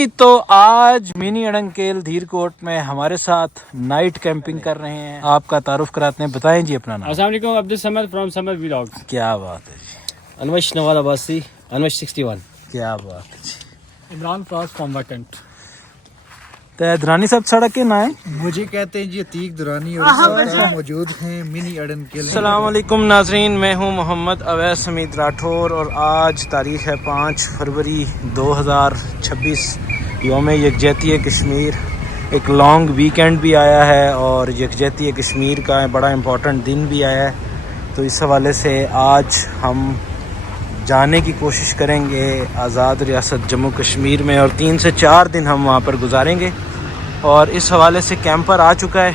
जी, तो आज मिनी अड़ंकेल धीरकोट में हमारे साथ नाइट कैंपिंग कर रहे हैं। आपका तारुफ कराते हैं, बताएं जी अपना नाम। अस्सलाम वालेकुम, अब्दुल समद फ्रॉम समद व्लॉग्स। क्या बात है जी, अनवश नवाज अब्बासी, अनवश 61। क्या बात है जी। Imran Faraz from vacant. तो दुरानी साहब सड़क के ना है, मुझे कहते हैं जी अतीक दुरानी और साथ मौजूद हैं मिनी अड़ंकेल। अस्सलाम वालेकुम नाजरीन, मैं हूं मोहम्मद अवैस हमीद राठौर और आज तारीख़ है 5 फरवरी 2026, यौम यकजहती कश्मीर। एक लॉन्ग वीकेंड भी आया है और यकजहती कश्मीर का बड़ा इम्पोर्टेंट दिन भी आया है। तो इस हवाले से आज हम जाने की कोशिश करेंगे आज़ाद रियासत जम्मू कश्मीर में और 3 से 4 दिन हम वहाँ पर गुजारेंगे। और इस हवाले से कैंपर आ चुका है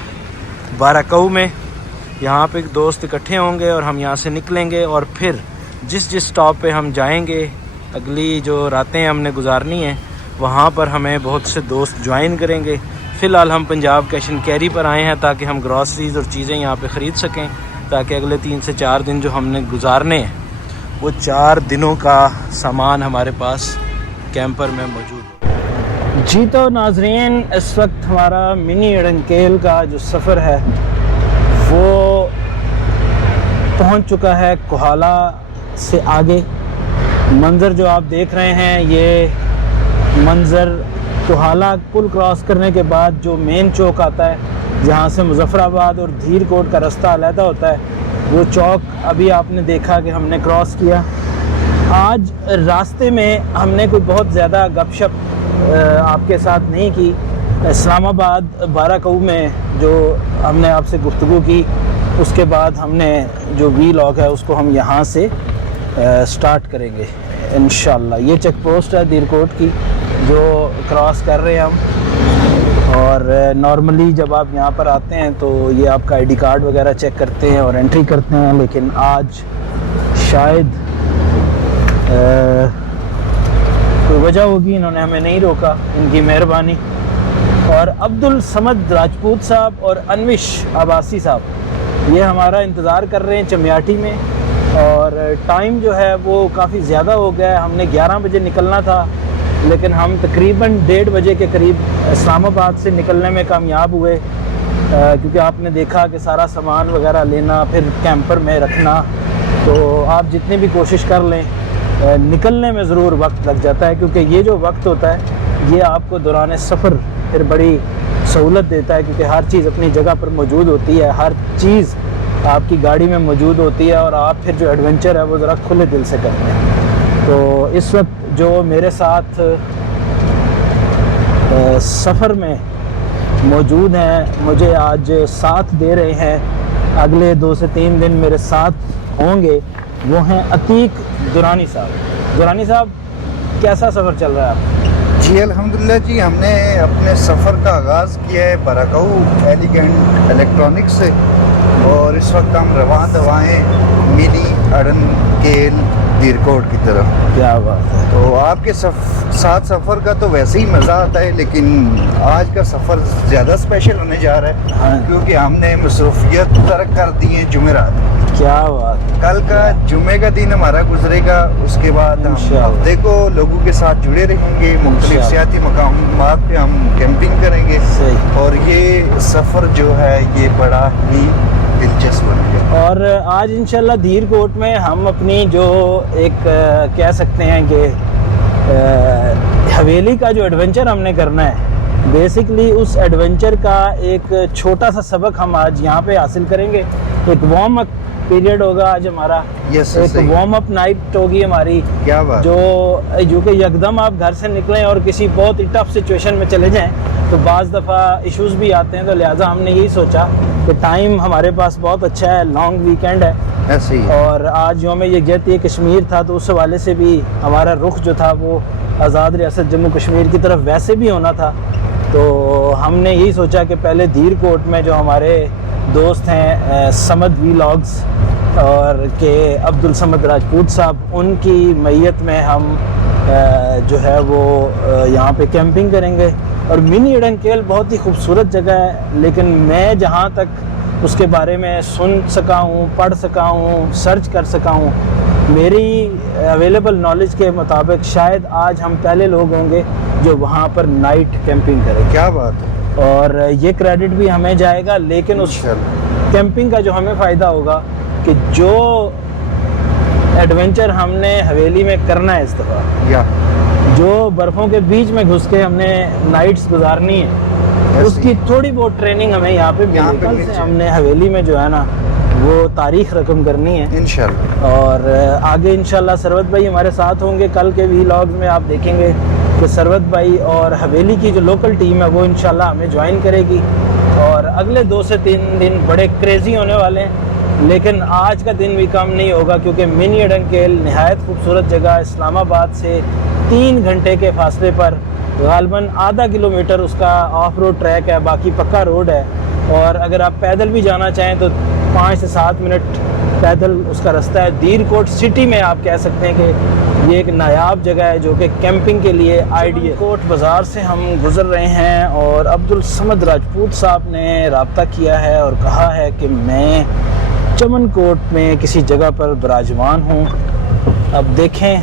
बाराकऊ में। यहाँ पे दोस्त इकट्ठे होंगे और हम यहाँ से निकलेंगे और फिर जिस जिस स्टॉप पे हम जाएंगे, अगली जो रातें हमने गुजारनी हैं वहाँ पर हमें बहुत से दोस्त ज्वाइन करेंगे। फ़िलहाल हम पंजाब कैश एंड कैरी पर आए हैं ताकि हम ग्रॉसरीज़ और चीज़ें यहाँ पे ख़रीद सकें, ताकि अगले 3 से 4 दिन जो हमने गुजारने हैं वो 4 दिनों का सामान हमारे पास कैंपर में मौजूद है। जी, तो नाजरीन, इस वक्त हमारा मिनी अड़ंकेल का जो सफ़र है वो पहुंच चुका है कोहाला से आगे। मंज़र जो आप देख रहे हैं, ये मंज़र कोहाला पुल क्रॉस करने के बाद जो मेन चौक आता है जहां से मुजफ्फराबाद और धीरकोट का रास्ता अलहदा होता है, वो चौक अभी आपने देखा कि हमने क्रॉस किया। आज रास्ते में हमने कोई बहुत ज़्यादा गपशप आपके साथ नहीं की। इस्लामाबाद बाराकऊ में जो हमने आपसे गुफ्तगू की, उसके बाद हमने जो वीलॉग है उसको हम यहाँ से स्टार्ट करेंगे इंशाल्लाह। ये चेक पोस्ट है धीरकोट की जो क्रॉस कर रहे हैं हम। और नॉर्मली जब आप यहाँ पर आते हैं तो ये आपका आईडी कार्ड वगैरह चेक करते हैं और एंट्री करते हैं, लेकिन आज शायद कोई वजह होगी, इन्होंने हमें नहीं रोका, इनकी मेहरबानी। और अब्दुल समद राजपूत साहब और अनविश अब्बासी साहब ये हमारा इंतज़ार कर रहे हैं चमियाटी में। और टाइम जो है वो काफ़ी ज़्यादा हो गया है। हमने 11 बजे निकलना था, लेकिन हम तकरीबन 1:30 बजे के करीब इस्लामाबाद से निकलने में कामयाब हुए, क्योंकि आपने देखा कि सारा सामान वगैरह लेना फिर कैंपर में रखना, तो आप जितनी भी कोशिश कर लें निकलने में ज़रूर वक्त लग जाता है, क्योंकि ये जो वक्त होता है ये आपको दौरान सफ़र फिर बड़ी सहूलत देता है, क्योंकि हर चीज़ अपनी जगह पर मौजूद होती है, हर चीज़ आपकी गाड़ी में मौजूद होती है और आप फिर जो एडवेंचर है वो ज़रा खुले दिल से करते हैं। तो इस वक्त जो मेरे साथ सफ़र में मौजूद हैं, मुझे आज साथ दे रहे हैं, अगले 2 से 3 दिन मेरे साथ होंगे, वो हैं अतीक दुरानी साहब। दुरानी साहब, कैसा सफ़र चल रहा है आपका? जी अल्हम्दुलिल्लाह जी, हमने अपने सफ़र का आगाज़ किया है बाराकऊ एलिगेंट इलेक्ट्रॉनिक्स से और इस वक्त हम रवां दवाएँ मिनी अड़ंकेल धीरकोट की तरफ। क्या बात है। तो आपके साथ सफ़र का तो वैसे ही मज़ा आता है, लेकिन आज का सफ़र ज़्यादा स्पेशल होने जा रहा है। हाँ। क्योंकि हमने मसरूफियत तर्क कर दी है जुमेरात। क्या बात है। कल का जुमे का दिन हमारा गुजरेगा, उसके बाद हम इंशाअल्लाह हफ्ते को लोगों के साथ जुड़े रहेंगे, मुख्तलिफ इंशाअल्लाह सियाती मकामात पे हम कैंपिंग करेंगे। सही। और ये सफ़र जो है ये बड़ा ही दिलचस्प बनेगा। और आज इंशाल्लाह धीरकोट में हम अपनी जो एक कह सकते हैं कि हवेली का जो एडवेंचर हमने करना है, बेसिकली उस एडवेंचर का एक छोटा सा सबक हम आज यहाँ पे हासिल करेंगे। एक वार्म अप पीरियड होगा आज हमारा, एक वार्म अप नाइट होगी हमारी। क्या बात। जो कि यकदम आप घर से निकलें और किसी बहुत ही टफ सिचुएशन में चले जाएं तो बाज़ दफ़ा इश्यूज़ भी आते हैं, तो लिहाजा हमने यही सोचा कि टाइम हमारे पास बहुत अच्छा है, लॉन्ग वीकेंड है ऐसे ही। और आज यौम यकजहती कश्मीर था, तो उस हवाले से भी हमारा रुख जो था वो आज़ाद रियासत जम्मू कश्मीर की तरफ वैसे भी होना था। तो हमने यही सोचा कि पहले धीरकोट में जो हमारे दोस्त हैं समद व्लॉग्स और के अब्दुल समद राजपूत साहब, उनकी मैयत में हम जो है वो यहाँ पे कैंपिंग करेंगे। और मिनी अड़ंकेल बहुत ही खूबसूरत जगह है, लेकिन मैं जहाँ तक उसके बारे में सुन सका हूँ, पढ़ सका हूँ, सर्च कर सका हूँ, मेरी अवेलेबल नॉलेज के मुताबिक शायद आज हम पहले लोग होंगे जो वहाँ पर नाइट कैंपिंग करेंगे। क्या बात है। और ये क्रेडिट भी हमें जाएगा, लेकिन उस इंशाल्लाह। कैंपिंग का जो हमें फ़ायदा होगा कि जो एडवेंचर हमने हवेली में करना है इस दफ़ा, या जो बर्फ़ों के बीच में घुस के हमने नाइट्स गुजारनी है, उसकी थोड़ी बहुत ट्रेनिंग हमें यहाँ पे यहाँ पे मिलेगी। मिल जाए। हमने हवेली में जो है ना वो तारीख रकम करनी है इंशाल्लाह। और आगे इंशाल्लाह सरवत भाई हमारे साथ होंगे। कल के व्लॉग में आप देखेंगे कि सरवत भाई और हवेली की जो लोकल टीम है वो इंशाल्लाह हमें ज्वाइन करेगी और अगले 2 से 3 दिन बड़े क्रेज़ी होने वाले हैं। लेकिन आज का दिन भी कम नहीं होगा क्योंकि मिनी अडंकेल नहायत खूबसूरत जगह, इस्लामाबाद से 3 घंटे के फासले पर, गालबन आधा किलोमीटर उसका ऑफ रोड ट्रैक है, बाकी पक्का रोड है। और अगर आप पैदल भी जाना चाहें तो 5 से 7 मिनट पैदल उसका रास्ता है। दीरकोट सिटी में आप कह सकते हैं कि ये एक नायाब जगह है जो कि कैंपिंग के लिए आइडियल। कोट बाज़ार से हम गुज़र रहे हैं और अब्दुल समद राजपूत साहब ने रब्ता किया है और कहा है कि मैं चमन कोट में किसी जगह पर विराजमान हूँ। अब देखें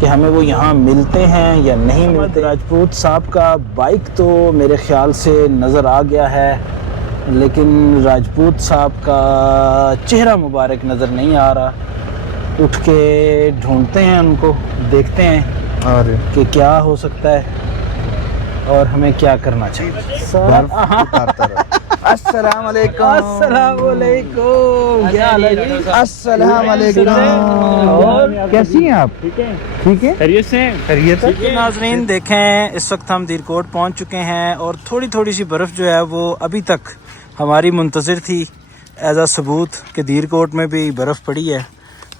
कि हमें वो यहाँ मिलते हैं या नहीं मिलते। राजपूत साहब का बाइक तो मेरे ख्याल से नज़र आ गया है, लेकिन राजपूत साहब का चेहरा मुबारक नज़र नहीं आ रहा। उठ के ढूंढते हैं उनको, देखते हैं अरे कि क्या हो सकता है और हमें क्या करना चाहिए। बर्फ उतारता रहा। अस्सलाम वालेकुम। अस्सलाम वालेकुम। क्या हाल है जी? अस्सलाम वालेकुम। और कैसी हैं आप? ठीक है, ठीक है, खैरियत से हैं? खैरियत है। तो नाज़रीन देखें, इस वक्त हम दीरकोट पहुंच चुके हैं और थोड़ी थोड़ी सी बर्फ़ जो है वो अभी तक हमारी मुंतज़िर थी एज आ सबूत कि दीरकोट में भी बर्फ़ पड़ी है।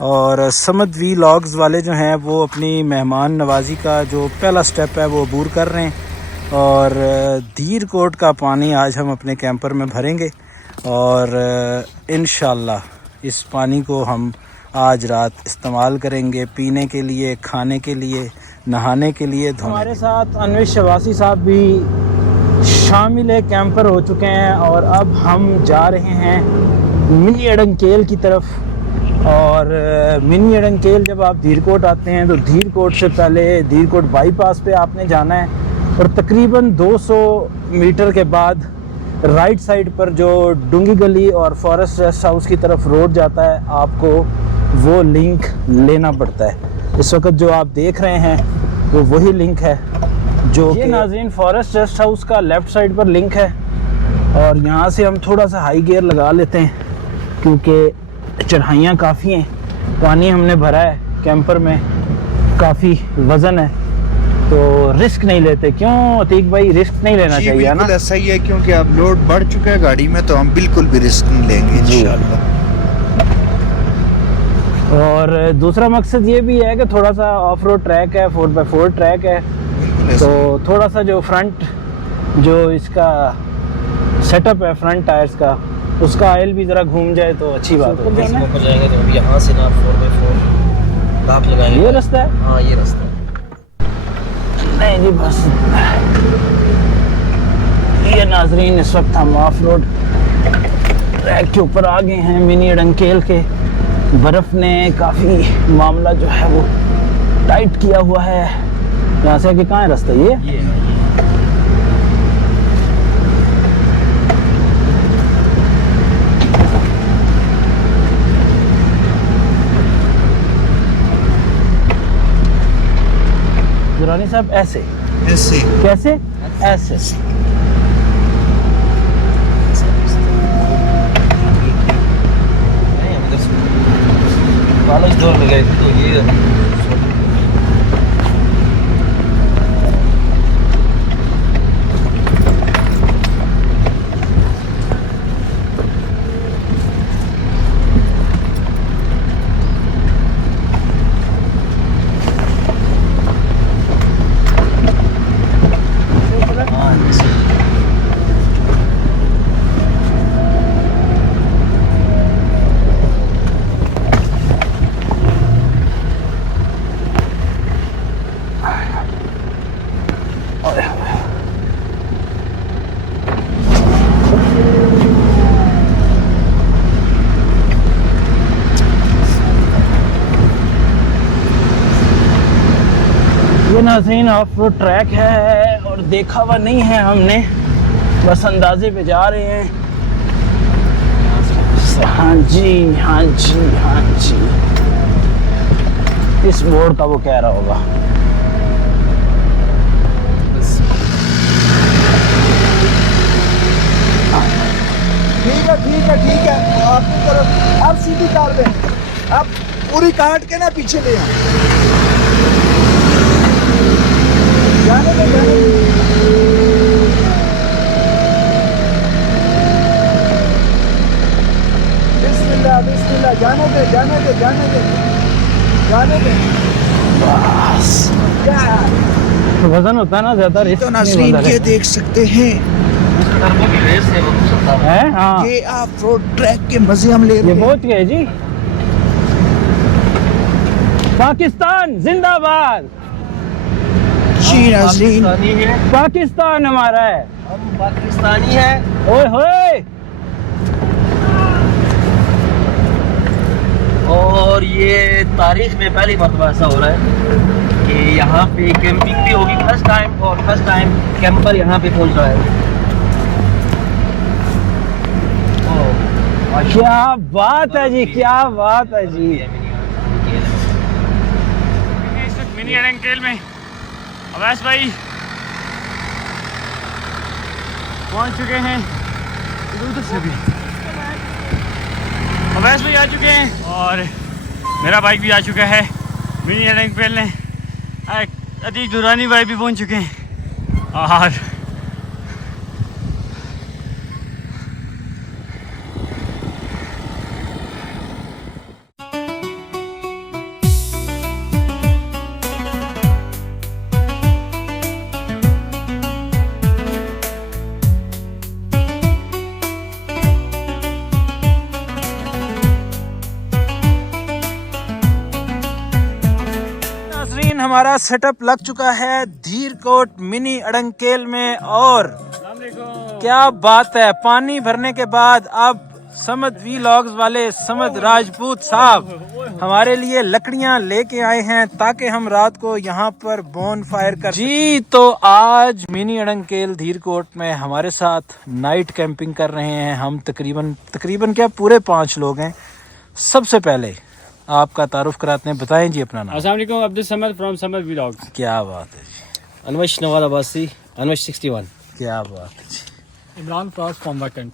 और समद व्लॉग्स वाले जो हैं वो अपनी मेहमान नवाजी का जो पहला स्टेप है वो अबूर कर रहे हैं और दीरकोट का पानी आज हम अपने कैंपर में भरेंगे और इंशाल्लाह इस पानी को हम आज रात इस्तेमाल करेंगे पीने के लिए, खाने के लिए, नहाने के लिए, धोने। हमारे साथ अनविश शवासी साहब भी शामिल कैंपर हो चुके हैं और अब हम जा रहे हैं मिनी अडंकेल की तरफ। और मिनी अडंकेल जब आप दीरकोट आते हैं तो दीरकोट से पहले दीरकोट बाईपास पे आपने जाना है और तकरीबन 200 मीटर के बाद राइट साइड पर जो डूंगी गली और फॉरेस्ट रेस्ट हाउस की तरफ रोड जाता है, आपको वो लिंक लेना पड़ता है। इस वक्त जो आप देख रहे हैं वो वही लिंक है जो ये नाज़रीन फॉरेस्ट रेस्ट हाउस का लेफ़्ट साइड पर लिंक है। और यहाँ से हम थोड़ा सा हाई गियर लगा लेते हैं क्योंकि चढ़ाइयाँ काफ़ी हैं, पानी हमने भरा है कैंपर में, काफ़ी वज़न है तो रिस्क नहीं लेते। क्यों अतीक भाई, रिस्क नहीं लेना जी, चाहिए ना? बिल्कुल ऐसा ही है क्योंकि अब लोड बढ़ चुका है गाड़ी में तो हम बिल्कुल भी रिस्क नहीं लेंगे इंशाल्लाह। और दूसरा मकसद ये भी है कि थोड़ा सा ऑफ रोड ट्रैक है, 4x4 ट्रैक है, तो थोड़ा सा जो फ्रंट जो इसका सेटअप है फ्रंट टायर्स का, उसका ऑयल भी ज़रा घूम जाए तो अच्छी बात है। ऊपर जाएंगे तो अब यहाँ से ना 4x4 दाप लगाएंगे। ये रास्ता है? हाँ ये रास्ता है। नहीं जी बस ये नाजरीन इस वक्त हम ऑफ रोड ट्रैक के ऊपर आ गए हैं मिनी अडंकेल के। बर्फ़ ने काफ़ी मामला जो है वो टाइट किया हुआ है। यहाँ से आगे कहाँ है रास्ता? ये दुरानी साहब ऐसे ऐसे कैसे? ऐसे कॉलेज दौर में गए थे तो ये नाज़रीन ऑफ रोड ट्रैक है और देखा हुआ नहीं है हमने, बस अंदाजे पे जा रहे हैं। हाँ जी हाँ जी हाँ जी, इस मोड़ का वो कह रहा होगा। ठीक है आपकी तरफ आप सीधी कार दें, आप पूरी काट के ना पीछे ले आए। जाने दे बिस्मिल्लाह, जाने दे बस वजन होता है ना ज्यादा, रिस्क तो नाज़रीन ये देख सकते हैं, टर्बो की रेस है वो चलता है। है। हाँ, ये ऑफ रोड ट्रैक के मजे हम ले ये रहे हैं। बहुत है जी। पाकिस्तान जिंदाबाद। जी नाज़रीन, पाकिस्तानी है, पाकिस्तान हमारा है। हम पाकिस्तानी है। ओए होए, और ये तारीख में पहली मरतबा ऐसा हो रहा है कि यहाँ पे कैंपिंग भी होगी फर्स्ट टाइम, और फर्स्ट टाइम कैंपर यहाँ पे पहुँच रहा है। क्या बात है जी, क्या बात है जी। इस वक्त मिनी अड़ंगेल में अवैस भाई पहुंच चुके हैं। उधर से भी अवैस भाई आ चुके हैं और मेरा बाइक भी आ चुका है मिनी अड़ंगेल में। अतीक दुरानी भाई भी पहुंच चुके हैं और हमारा सेटअप लग चुका है धीरकोट मिनी अड़ंकेल में। और क्या बात है, पानी भरने के बाद अब समद वीलॉग्स वाले समद राजपूत साहब हमारे लिए लकड़ियां लेके आए हैं ताकि हम रात को यहाँ पर बोन फायर कर जी। तो आज मिनी अड़ंकेल धीरकोट में हमारे साथ नाइट कैंपिंग कर रहे हैं हम। तकरीबन क्या पूरे 5 लोग हैं। सबसे पहले आपका तारुफ कराते हैं, बताएं जी अपना नाम। अस्सलाम वालेकुम, अब्दुल समद फ्रॉम समद व्लॉग्स। क्या बात है जी, अनवश नवाज अब्बासी, अनवश 61। क्या बात है जी। Imran cross from vacant.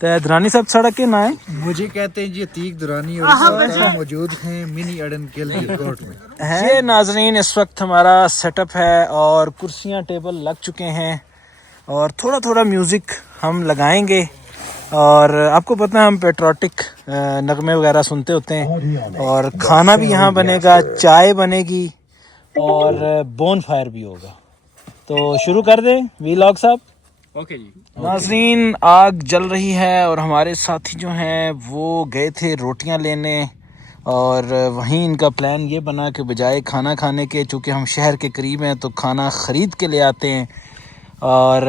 तो दरानी साहब सड़क के ना है, मुझे कहते हैं जी अतीक दुरानी, और साथ हम मौजूद हैं मिनी अड़ंकेल रिकॉर्ड में। ये नाजरीन इस वक्त हमारा सेटअप है और कुर्सियां टेबल लग चुके हैं और थोड़ा थोड़ा म्यूजिक हम लगाएंगे। और आपको पता है हम पेट्रोटिक नगमे वगैरह सुनते होते हैं। और खाना भी यहाँ बनेगा, चाय बनेगी और बोन फायर भी होगा। तो शुरू कर दें वीलॉग साहब। ओके जी। नाज़रीन आग जल रही है और हमारे साथी जो हैं वो गए थे रोटियां लेने, और वहीं इनका प्लान ये बना कि बजाय खाना खाने के, चूँकि हम शहर के करीब हैं तो खाना ख़रीद के ले आते हैं। और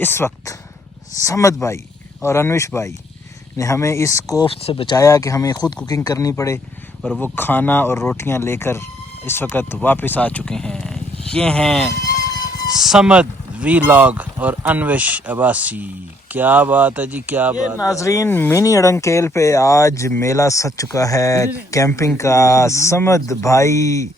इस वक्त समद भाई और अनविश भाई ने हमें इस कोफ्त से बचाया कि हमें ख़ुद कुकिंग करनी पड़े, और वो खाना और रोटियां लेकर इस वक्त वापस आ चुके हैं। ये हैं समद वीलॉग और अनविश अब्बासी। क्या बात है जी, क्या बात। नाजरीन मिनी अड़ंकेल पे आज मेला सज चुका है कैंपिंग का। समद भाई,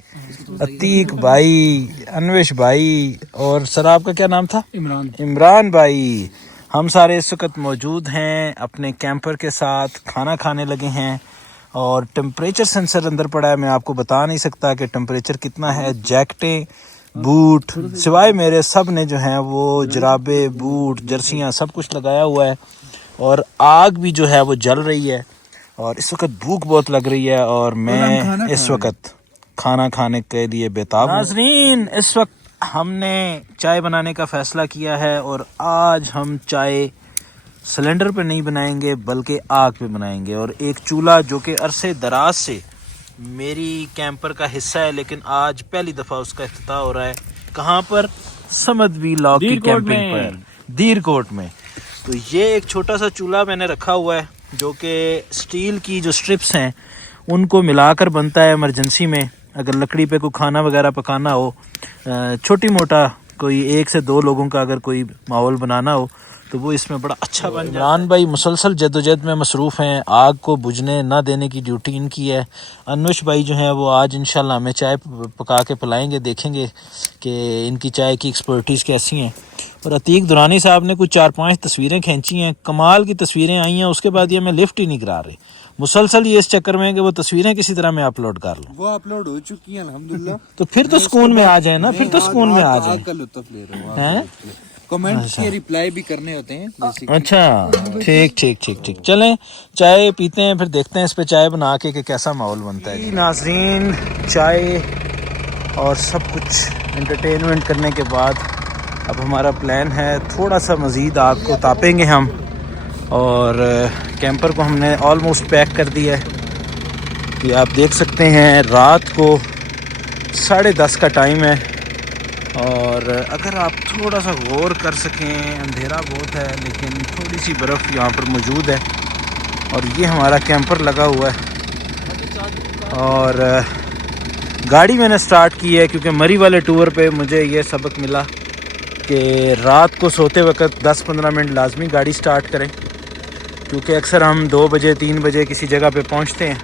अतीक भाई, अनविश भाई और सर आपका क्या नाम था? इमरान भाई। हम सारे इस वक्त मौजूद हैं अपने कैंपर के साथ, खाना खाने लगे हैं। और टेम्परेचर सेंसर अंदर पड़ा है, मैं आपको बता नहीं सकता कि टेम्परेचर कितना है। जैकेटें, बूट सिवाय मेरे सब ने जो हैं वो जराबे, बूट, जर्सियां सब कुछ लगाया हुआ है। और आग भी जो है वो जल रही है और इस वक्त भूख बहुत लग रही है और मैं इस वक्त खाना खाने के लिए बेताब हूं। नाज़रीन इस वक्त हमने चाय बनाने का फ़ैसला किया है और आज हम चाय सिलेंडर पे नहीं बनाएंगे बल्कि आग पे बनाएंगे। और एक चूल्हा जो कि अरसे दराज से मेरी कैंपर का हिस्सा है, लेकिन आज पहली दफ़ा उसका इफ्तिताह हो रहा है। कहाँ पर? समद वीलॉग की कैंपिंग पर, धीरकोट में। तो ये एक छोटा सा चूल्हा मैंने रखा हुआ है जो कि स्टील की जो स्ट्रिप्स हैं उनको मिलाकर बनता है इमरजेंसी में, अगर लकड़ी पे कोई खाना वगैरह पकाना हो, छोटी मोटा कोई 1 से 2 लोगों का अगर कोई माहौल बनाना हो तो वो इसमें बड़ा अच्छा बन जाता है। इमरान भाई मुसलसल जद्दोजहद में मसरूफ़ हैं, आग को बुझने ना देने की ड्यूटी इनकी है। अनवश भाई जो हैं वो आज इंशाल्लाह हमें चाय पका के पिलाएंगे, देखेंगे कि इनकी चाय की एक्सपर्टीज़ कैसी हैं। और अतीक दुरानी साहब ने कुछ 4-5 तस्वीरें खींची हैं, कमाल की तस्वीरें आई हैं, उसके बाद ये हमें लिफ्ट ही नहीं करा रही। मुसलसल ये इस चक्कर में है कि वो तस्वीरें किसी तरह मैं अपलोड कर लूँ। वो अपलोड हो चुकी है अल्हम्दुलिल्लाह। तो फिर तो सुकून में आ जाए ना, फिर तो सुकून में आ जाए। कमेंट के रिप्लाई भी करने होते हैं। अच्छा, ठीक। चलें चाय पीते हैं, फिर देखते हैं इस पे चाय बना के कि कैसा माहौल बनता है। नाज़रीन, चाय और सब कुछ एंटरटेनमेंट करने के बाद अब हमारा प्लान है थोड़ा सा मज़ीद आग को तापेंगे हम, और कैंपर को हमने ऑलमोस्ट पैक कर दिया है। कि आप देख सकते हैं रात को 10:30 का टाइम है, और अगर आप थोड़ा सा गौर कर सकें, अंधेरा बहुत है लेकिन थोड़ी सी बर्फ़ यहाँ पर मौजूद है। और ये हमारा कैंपर लगा हुआ है, और गाड़ी मैंने स्टार्ट की है क्योंकि मरी वाले टूर पे मुझे ये सबक मिला कि रात को सोते वक्त 10-15 मिनट लाजमी गाड़ी स्टार्ट करें, क्योंकि अक्सर हम 2 बजे 3 बजे किसी जगह पे पहुंचते हैं,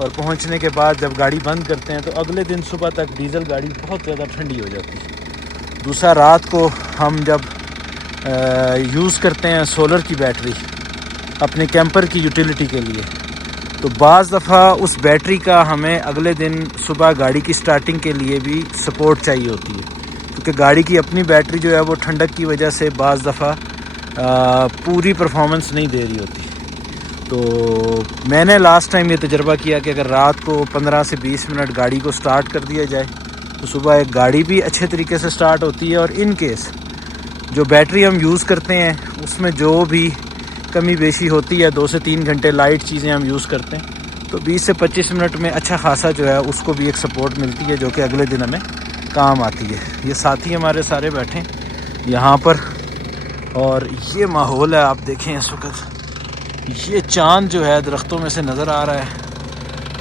और पहुंचने के बाद जब गाड़ी बंद करते हैं तो अगले दिन सुबह तक डीज़ल गाड़ी बहुत ज़्यादा ठंडी हो जाती है। दूसरा, रात को हम जब यूज़ करते हैं सोलर की बैटरी अपने कैंपर की यूटिलिटी के लिए, तो बाज़ दफ़ा उस बैटरी का हमें अगले दिन सुबह गाड़ी की स्टार्टिंग के लिए भी सपोर्ट चाहिए होती है, क्योंकि गाड़ी की अपनी बैटरी जो है वो ठंडक की वजह से बाज़ दफ़ा पूरी परफॉर्मेंस नहीं दे रही होती। तो मैंने लास्ट टाइम ये तजर्बा किया कि अगर रात को 15 से 20 मिनट गाड़ी को स्टार्ट कर दिया जाए तो सुबह एक गाड़ी भी अच्छे तरीके से स्टार्ट होती है, और इन केस जो बैटरी हम यूज़ करते हैं उसमें जो भी कमी बेशी होती है, 2 से 3 घंटे लाइट चीज़ें हम यूज़ करते हैं, तो 20 से 25 मिनट में अच्छा खासा जो है उसको भी एक सपोर्ट मिलती है, जो कि अगले दिन हमें काम आती है। ये साथी हमारे सारे बैठे यहाँ पर, और ये माहौल है, आप देखें इस वक्त ये चांद जो है दरख्तों में से नज़र आ रहा है,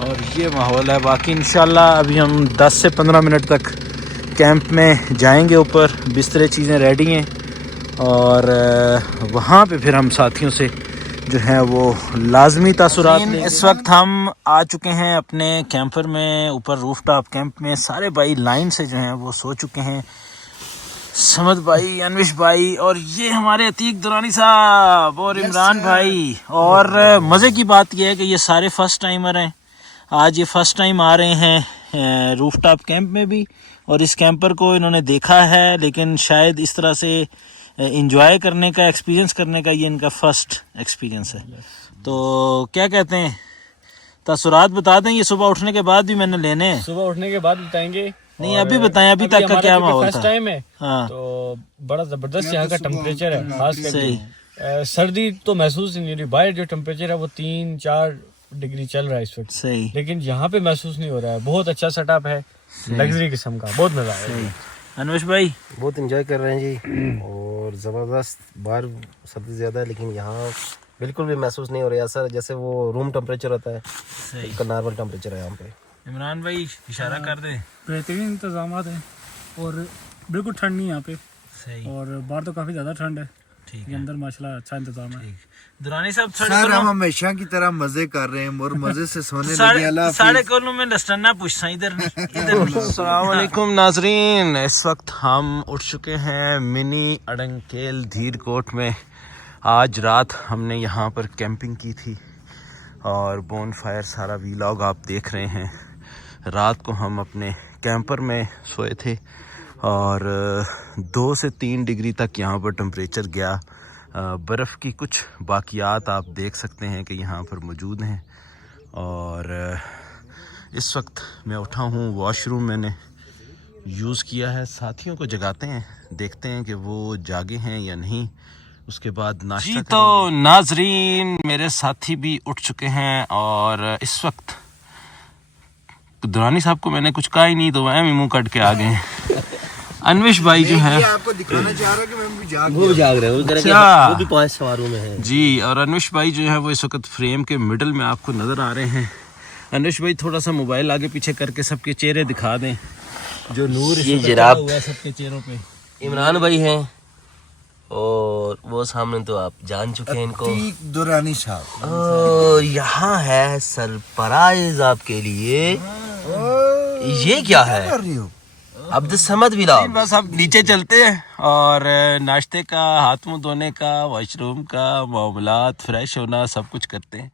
और ये माहौल है। बाकी इंशाल्लाह अभी हम 10 से 15 मिनट तक कैंप में जाएंगे ऊपर, बिस्तरे चीज़ें रेडी हैं, और वहाँ पे फिर हम साथियों से जो है वो लाजमी तासुरात लेंगे। इस वक्त हम आ चुके हैं अपने कैंपर में, ऊपर रूफटॉप कैंप में। सारे भाई लाइन से जो हैं वो सो चुके हैं, समद भाई, अनविश भाई, और ये हमारे अतीक दुरानी साहब और इमरान भाई। और मज़े की बात यह है कि ये सारे फर्स्ट टाइमर हैं। आज ये फर्स्ट टाइम आ रहे हैं रूफटॉप कैंप में भी, और इस कैंपर को इन्होंने देखा है लेकिन शायद इस तरह से इंजॉय करने का, एक्सपीरियंस करने का ये इनका फर्स्ट एक्सपीरियंस है। तो क्या कहते हैं, तासुरात बता दें। ये सुबह उठने के बाद भी मैंने लेने हैं। सुबह उठने के बाद बताएंगे। नहीं, अभी बताएं, अभी तक का क्या माहौल था? फर्स्ट टाइम है, हाँ। तो बड़ा जबरदस्त यहाँ का टेम्परेचर है, खास करके सर्दी तो महसूस ही नहीं हो रही। बाहर जो टेम्परेचर है वो 3-4 डिग्री चल रहा है इस वक्त, सही, लेकिन यहाँ पे महसूस नहीं हो रहा है। बहुत अच्छा सेटअप है, लग्जरी किस्म का, बहुत मजा आया। अनुष भाई बहुत एंजॉय कर रहे हैं जी, और ज़बरदस्त। बाहर सर्दी ज़्यादा है लेकिन यहाँ बिल्कुल भी महसूस नहीं हो रहा है ऐसा जैसे वो रूम टेम्परेचर होता है, उसका नॉर्मल टेम्परेचर है यहाँ पे। इमरान भाई इशारा कर दे। बेहतरीन इंतजाम हैं, और बिल्कुल ठंड नहीं यहाँ पे, सही, और बाहर तो काफ़ी ज़्यादा ठंड है, ठीक ये अंदर माशाल्लाह अच्छा इंतजाम है। दुरानी साहब सर हम हमेशा की तरह मजे कर रहे हैं और मजे से सोने लगे। अल्लाह साढ़े कोलों में लस्टना पूछता इधर नहीं, इधर। अस्सलाम वालेकुम नाजरीन, इस वक्त हम उठ चुके हैं मिनी अडंकेल धीरकोट में। आज रात हमने यहाँ पर कैंपिंग की थी और बोन फायर सारा वीलॉग आप देख रहे हैं। रात को हम अपने कैंपर में सोए थे और 2 से 3 डिग्री तक यहाँ पर टेम्परेचर गया। बर्फ़ की कुछ बाकियात आप देख सकते हैं कि यहाँ पर मौजूद हैं। और इस वक्त मैं उठा हूँ, वॉशरूम मैंने यूज़ किया है। साथियों को जगाते हैं, देखते हैं कि वो जागे हैं या नहीं, उसके बाद नाश्ता जी। तो नाजरीन मेरे साथी भी उठ चुके हैं और इस वक्त दुरानी साहब को मैंने कुछ कहा ही नहीं तो वह मुँह कट के आ गए हैं। अनविश भाई जो है आपको दिखाना चाह रहा कि मैं भी जाग वो भी जाग रहे हैं, वो भी 5 सवारों में है जी। और अनविश भाई जो है वो इस वक्त फ्रेम के मिडल में आपको नज़र आ रहे हैं। अनुष भाई थोड़ा सा मोबाइल आगे पीछे करके सबके चेहरे दिखा दें, जो नूर ये जिराफ हुआ है सबके चेहरों पे। इमरान भाई हैं और वो सामने तो आप जान चुके हैं इनको। दुरानी साहब। और यहाँ है सरप्राइज आपके लिए। ये क्या है? अब्दुल समद बिलाल। बस अब नीचे चलते हैं और नाश्ते का, हाथ मुंह धोने का, वॉशरूम का, मामलात, फ्रेश होना, सब कुछ करते हैं।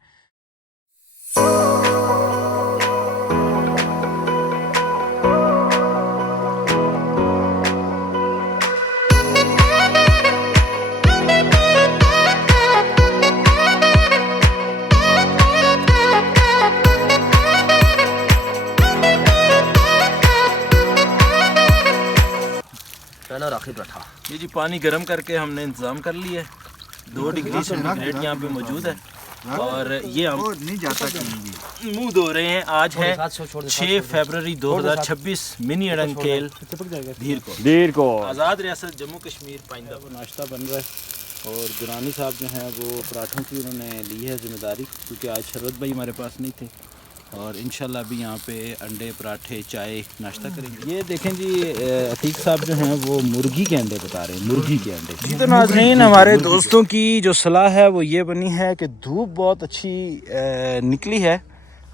ये जी पानी गर्म करके हमने इंतज़ाम कर लिया है। 2 डिग्री सेंटीग्रेड यहाँ पे मौजूद है और ये हम नहीं जाता कहीं मुंह धो रहे हैं। आज है 6 फरवरी 2026, मिनी अड़ंकेल धीर को आज़ाद रियासत जम्मू कश्मीर पाइंदा। नाश्ता बन रहा है और दुरानी साहब जो हैं वो पराठों की उन्होंने ली है जिम्मेदारी, क्योंकि आज शरबत भाई हमारे पास नहीं थे और इंशाल्लाह भी यहाँ पे अंडे, पराठे, चाय नाश्ता करेंगे। ये देखें जी, अतीक साहब जो हैं वो मुर्गी के अंडे बता रहे हैं, मुर्गी के अंडे। जी तो नाज़रीन, हमारे दोस्तों की जो सलाह है वो ये बनी है कि धूप बहुत अच्छी निकली है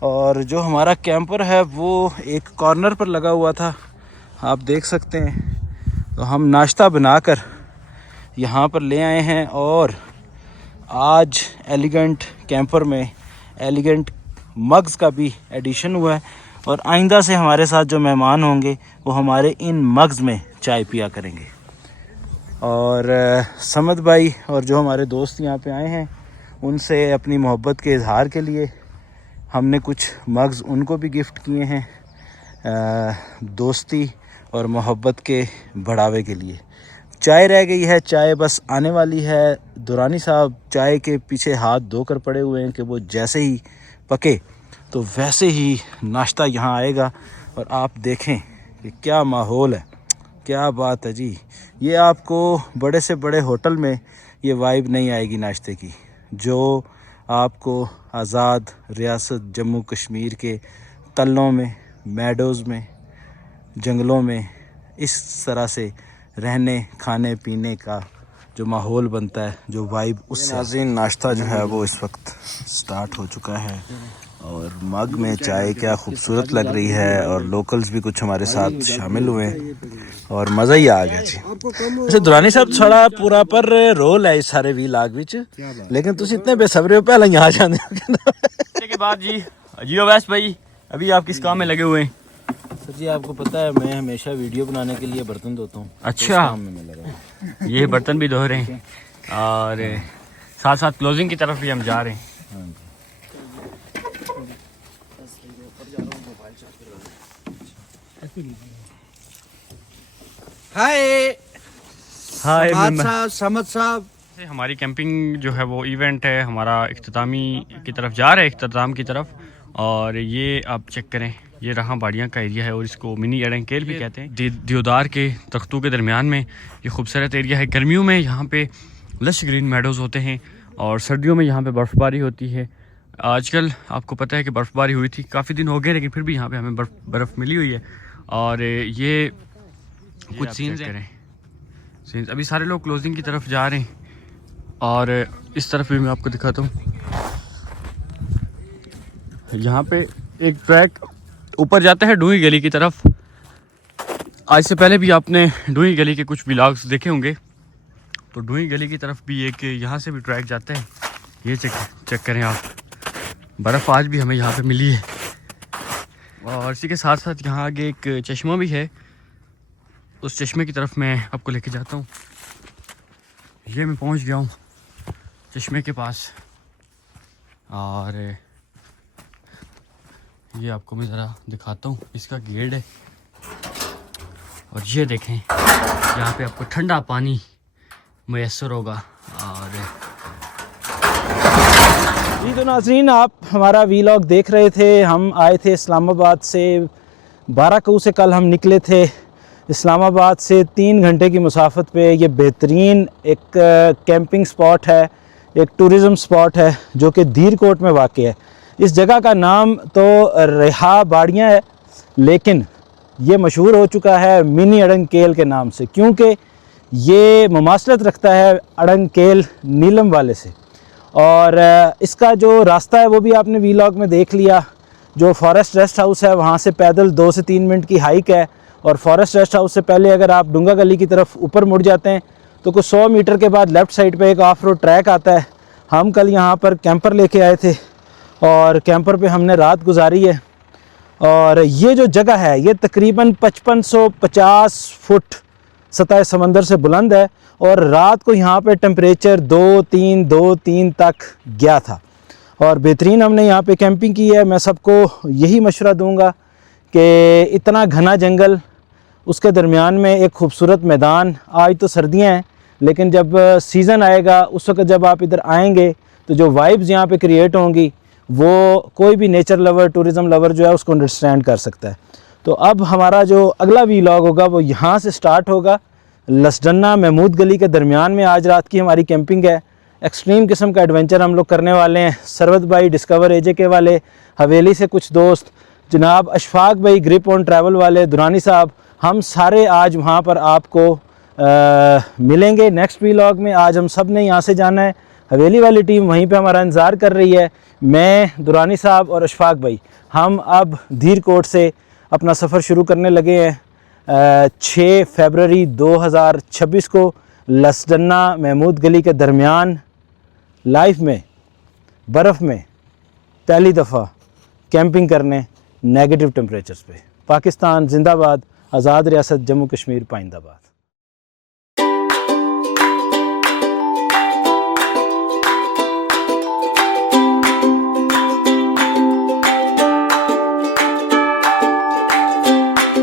और जो हमारा कैंपर है वो एक कॉर्नर पर लगा हुआ था, आप देख सकते हैं। तो हम नाश्ता बनाकर यहाँ पर ले आए हैं और आज एलिगेंट कैंपर में एलिगेंट मग्स का भी एडिशन हुआ है और आइंदा से हमारे साथ जो मेहमान होंगे वो हमारे इन मग्स में चाय पिया करेंगे। और समद भाई और जो हमारे दोस्त यहाँ पे आए हैं उनसे अपनी मोहब्बत के इजहार के लिए हमने कुछ मग्स उनको भी गिफ्ट किए हैं, दोस्ती और मोहब्बत के बढ़ावे के लिए। चाय रह गई है, चाय बस आने वाली है। दुरानी साहब चाय के पीछे हाथ धोकर पड़े हुए हैं कि वो जैसे ही पके तो वैसे ही नाश्ता यहाँ आएगा और आप देखें कि क्या माहौल है, क्या बात है जी। ये आपको बड़े से बड़े होटल में ये वाइब नहीं आएगी नाश्ते की, जो आपको आज़ाद रियासत जम्मू कश्मीर के तलों में, मेडोज़ में, जंगलों में इस तरह से रहने, खाने पीने का जो माहौल बनता है, जो वाइब, उससे। नाज़रीन, नाश्ता जो है वो इस वक्त स्टार्ट हो चुका है और मग में चाय क्या खूबसूरत लग रही है और लोकल्स भी कुछ हमारे साथ शामिल हुए और मज़ा ही आ गया जी। वैसे दुरानी साहब थोड़ा पूरा पर रोल है इस सारे व्लॉग विच, लेकिन तुम इतने बेसब्रे हो पहले यहाँ जाने के बाद जी अवैस भाई अभी आप किस काम में लगे हुए हैं? सर जी, आपको पता है मैं हमेशा वीडियो बनाने के लिए बर्तन धोता हूँ। अच्छा, में लगा हूँ। ये बर्तन भी धो रहे हैं और साथ साथ क्लोजिंग की तरफ भी हम जा रहे हैं। हाय हाय समद साहब। हमारी कैंपिंग जो है वो इवेंट है हमारा इख्तितामी की तरफ जा रहा है, इख्तिताम की तरफ। और ये आप चेक करें, ये रहा बाड़ियाँ का एरिया है और इसको मिनी अड़ंकेल भी कहते हैं। देवदार के तख्तों के दरमियान में ये खूबसूरत एरिया है। गर्मियों में यहाँ पे लश ग्रीन मेडोज़ होते हैं और सर्दियों में यहाँ पे बर्फ़बारी होती है। आजकल आपको पता है कि बर्फ़बारी हुई थी, काफ़ी दिन हो गए, लेकिन फिर भी यहाँ पे हमें बर्फ़ मिली हुई है। और ये कुछ सीन्स हैं। अभी सारे लोग क्लोजिंग की तरफ जा रहे हैं और इस तरफ भी मैं आपको दिखाता हूँ। यहाँ पे एक ट्रैक ऊपर जाता है डूई गली की तरफ। आज से पहले भी आपने डूई गली के कुछ व्लॉग्स देखे होंगे, तो डूई गली की तरफ भी एक यहाँ से भी ट्रैक जाता है। ये चेक करें आप, बर्फ़ आज भी हमें यहाँ पे मिली है। और इसी के साथ साथ यहाँ आगे एक चश्मा भी है, उस चश्मे की तरफ मैं आपको लेके जाता हूँ। ये मैं पहुँच गया हूँ चश्मे के पास और ये आपको मैं ज़रा दिखाता हूँ। इसका गेट है और ये देखें यहाँ पे आपको ठंडा पानी मैसर होगा। और जी तो नाज़रीन, आप हमारा वीलॉग देख रहे थे। हम आए थे इस्लामाबाद से, 12 कऊ से कल हम निकले थे। इस्लामाबाद से 3 घंटे की मुसाफत पे ये बेहतरीन एक कैंपिंग स्पॉट है, एक टूरिज़म स्पॉट है जो कि धीर कोट में वाक़ है। इस जगह का नाम तो रिहा बाड़ियाँ है, लेकिन ये मशहूर हो चुका है मिनी अड़ंगकेल के नाम से, क्योंकि ये मुमासलत रखता है अड़ंगकेल नीलम वाले से। और इसका जो रास्ता है वो भी आपने वीलॉग में देख लिया। जो फॉरेस्ट रेस्ट हाउस है वहाँ से पैदल 2 से 3 मिनट की हाइक है, और फॉरेस्ट रेस्ट हाउस से पहले अगर आप डूंगा गली की तरफ ऊपर मुड़ जाते हैं तो कुछ 100 मीटर के बाद लेफ़्ट साइड पे एक ऑफ रोड ट्रैक आता है। हम कल यहाँ पर कैंपर लेके आए थे और कैंपर पे हमने रात गुजारी है। और ये जो जगह है ये तकरीबन 5550 फुट सतह समंदर से बुलंद है, और रात को यहाँ पे टेम्परेचर 2-3 तक गया था। और बेहतरीन हमने यहाँ पे कैंपिंग की है। मैं सबको यही मशवरा दूंगा कि इतना घना जंगल, उसके दरमियान में एक खूबसूरत मैदान। आज तो सर्दियाँ हैं, लेकिन जब सीज़न आएगा उस वक्त जब आप इधर आएंगे तो जो वाइब्स यहाँ पे क्रिएट होंगी वो कोई भी नेचर लवर, टूरिज़म लवर जो है उसको अंडरस्टैंड कर सकता है। तो अब हमारा जो अगला वीलॉग होगा वो यहाँ से स्टार्ट होगा। लसडन्ना महमूद गली के दरमियान में आज रात की हमारी कैंपिंग है। एक्सट्रीम किस्म का एडवेंचर हम लोग करने वाले हैं। सरवत भाई डिस्कवर एजे वाले, हवेली से कुछ दोस्त, जनाब अशफाक भाई ग्रिप ऑन ट्रैवल वाले, दुरानी साहब, हम सारे आज वहाँ पर आपको मिलेंगे नेक्स्ट वीलॉग में। आज हम सब ने यहाँ से जाना है। हवेली वाली टीम वहीं पे हमारा इंतज़ार कर रही है। मैं, दुरानी साहब और अशफाक भाई, हम अब धीरकोट से अपना सफ़र शुरू करने लगे हैं। 6 फरवरी 2026 को लसडन्ना महमूद गली के दरमियान लाइफ में बर्फ़ में पहली दफ़ा कैंपिंग करने नेगेटिव टेम्परेचर्स पे। पाकिस्तान जिंदाबाद, आज़ाद रियासत जम्मू कश्मीर पाइंदाबाद।